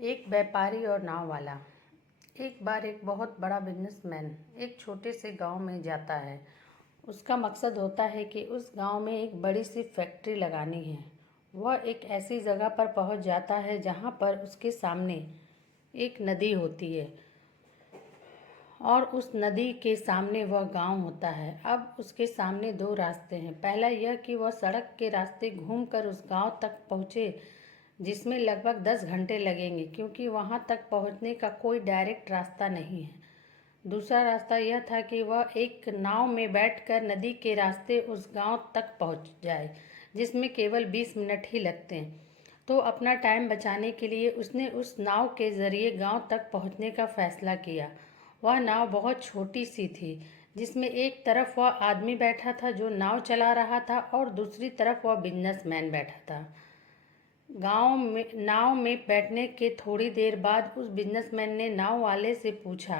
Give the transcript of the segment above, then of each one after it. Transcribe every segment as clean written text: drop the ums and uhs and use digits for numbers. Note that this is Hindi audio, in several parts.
एक व्यापारी और नाव वाला। एक बार एक बहुत बड़ा बिजनेसमैन एक छोटे से गांव में जाता है। उसका मकसद होता है कि उस गांव में एक बड़ी सी फैक्ट्री लगानी है। वह एक ऐसी जगह पर पहुंच जाता है जहां पर उसके सामने एक नदी होती है और उस नदी के सामने वह गांव होता है। अब उसके सामने दो रास्ते हैं। पहला यह कि वह सड़क के रास्ते घूमकर उस गांव तक पहुँचे, जिसमें लगभग 10 घंटे लगेंगे, क्योंकि वहां तक पहुंचने का कोई डायरेक्ट रास्ता नहीं है। दूसरा रास्ता यह था कि वह एक नाव में बैठकर नदी के रास्ते उस गांव तक पहुंच जाए, जिसमें केवल 20 मिनट ही लगते हैं। तो अपना टाइम बचाने के लिए उसने उस नाव के ज़रिए गांव तक पहुंचने का फैसला किया। वह नाव बहुत छोटी सी थी, जिसमें एक तरफ वह आदमी बैठा था जो नाव चला रहा था और दूसरी तरफ वह बिजनेसमैन बैठा था। नाव में बैठने के थोड़ी देर बाद उस बिजनेसमैन ने नाव वाले से पूछा,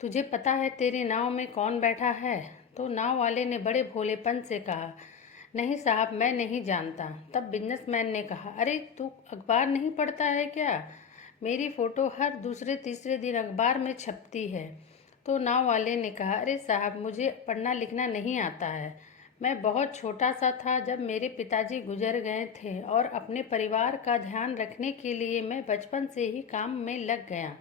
तुझे पता है तेरी नाव में कौन बैठा है? तो नाव वाले ने बड़े भोलेपन से कहा, नहीं साहब, मैं नहीं जानता। तब बिजनेसमैन ने कहा, अरे तू अखबार नहीं पढ़ता है क्या? मेरी फ़ोटो हर दूसरे तीसरे दिन अखबार में छपती है। तो नाव वाले ने कहा, अरे साहब, मुझे पढ़ना लिखना नहीं आता है। मैं बहुत छोटा सा था जब मेरे पिताजी गुजर गए थे और अपने परिवार का ध्यान रखने के लिए मैं बचपन से ही काम में लग गया,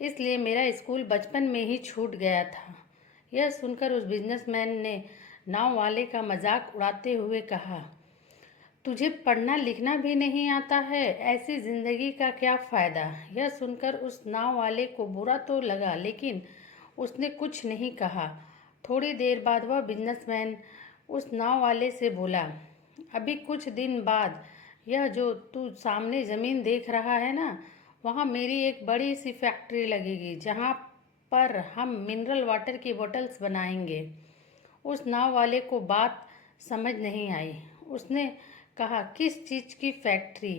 इसलिए मेरा स्कूल बचपन में ही छूट गया था। यह सुनकर उस बिजनेसमैन ने नाव वाले का मजाक उड़ाते हुए कहा, तुझे पढ़ना लिखना भी नहीं आता है, ऐसी जिंदगी का क्या फ़ायदा? यह सुनकर उस नाव वाले को बुरा तो लगा, लेकिन उसने कुछ नहीं कहा। थोड़ी देर बाद वह बिजनेसमैन उस नाव वाले से बोला, अभी कुछ दिन बाद यह जो तू सामने ज़मीन देख रहा है ना, वहाँ मेरी एक बड़ी सी फैक्ट्री लगेगी, जहाँ पर हम मिनरल वाटर की बोतल्स बनाएंगे। उस नाव वाले को बात समझ नहीं आई। उसने कहा, किस चीज़ की फैक्ट्री?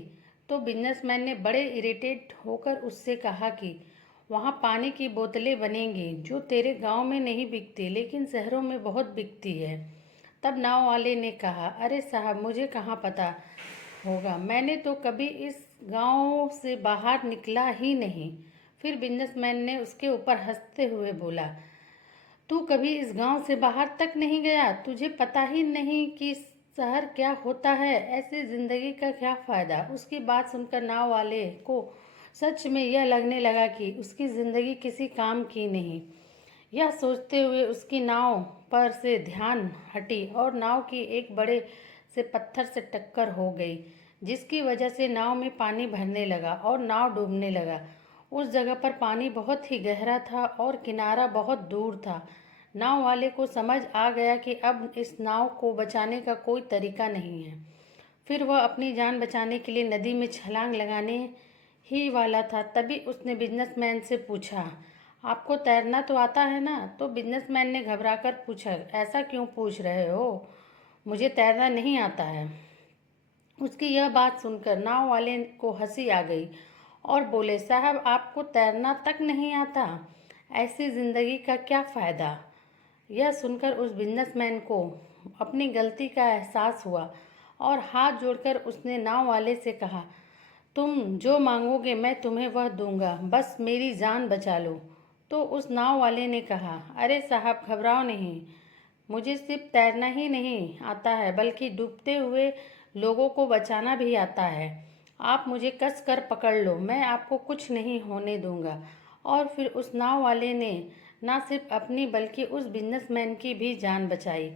तो बिजनेसमैन ने बड़े इरिटेट होकर उससे कहा कि वहाँ पानी की बोतलें बनेंगी, जो तेरे गांव में नहीं बिकती लेकिन शहरों में बहुत बिकती है। तब नाव वाले ने कहा, अरे साहब, मुझे कहाँ पता होगा, मैंने तो कभी इस गांव से बाहर निकला ही नहीं। फिर बिजनेसमैन ने उसके ऊपर हंसते हुए बोला, तू कभी इस गांव से बाहर तक नहीं गया? तुझे पता ही नहीं कि शहर क्या होता है? ऐसी जिंदगी का क्या फ़ायदा? उसकी बात सुनकर नाव वाले को सच में यह लगने लगा कि उसकी ज़िंदगी किसी काम की नहीं। यह सोचते हुए उसकी नाव पर से ध्यान हटी और नाव की एक बड़े से पत्थर से टक्कर हो गई, जिसकी वजह से नाव में पानी भरने लगा और नाव डूबने लगा। उस जगह पर पानी बहुत ही गहरा था और किनारा बहुत दूर था। नाव वाले को समझ आ गया कि अब इस नाव को बचाने का कोई तरीका नहीं है। फिर वह अपनी जान बचाने के लिए नदी में छलांग लगाने ही वाला था। तभी उसने बिजनेसमैन से पूछा, आपको तैरना तो आता है ना? तो बिजनेसमैन ने घबराकर पूछा, ऐसा क्यों पूछ रहे हो? मुझे तैरना नहीं आता है। उसकी यह बात सुनकर नाव वाले को हंसी आ गई और बोले, साहब, आपको तैरना तक नहीं आता? ऐसी ज़िंदगी का क्या फ़ायदा? यह सुनकर उस बिजनेसमैन को अपनी गलती का एहसास हुआ और हाथ जोड़कर उसने नाव वाले से कहा, तुम जो मांगोगे मैं तुम्हें वह दूंगा, बस मेरी जान बचा लो। तो उस नाव वाले ने कहा, अरे साहब, घबराओ नहीं, मुझे सिर्फ तैरना ही नहीं आता है बल्कि डूबते हुए लोगों को बचाना भी आता है। आप मुझे कस कर पकड़ लो, मैं आपको कुछ नहीं होने दूंगा। और फिर उस नाव वाले ने न सिर्फ अपनी बल्कि उस बिजनेसमैन की भी जान बचाई।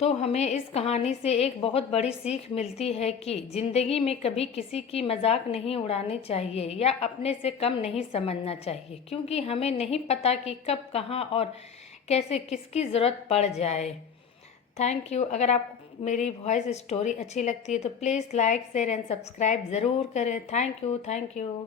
तो हमें इस कहानी से एक बहुत बड़ी सीख मिलती है कि ज़िंदगी में कभी किसी की मजाक नहीं उड़ानी चाहिए या अपने से कम नहीं समझना चाहिए, क्योंकि हमें नहीं पता कि कब, कहाँ और कैसे किसकी ज़रूरत पड़ जाए। Thank you. अगर आपको मेरी वॉइस स्टोरी अच्छी लगती है तो please like, share and subscribe ज़रूर करें। Thank you.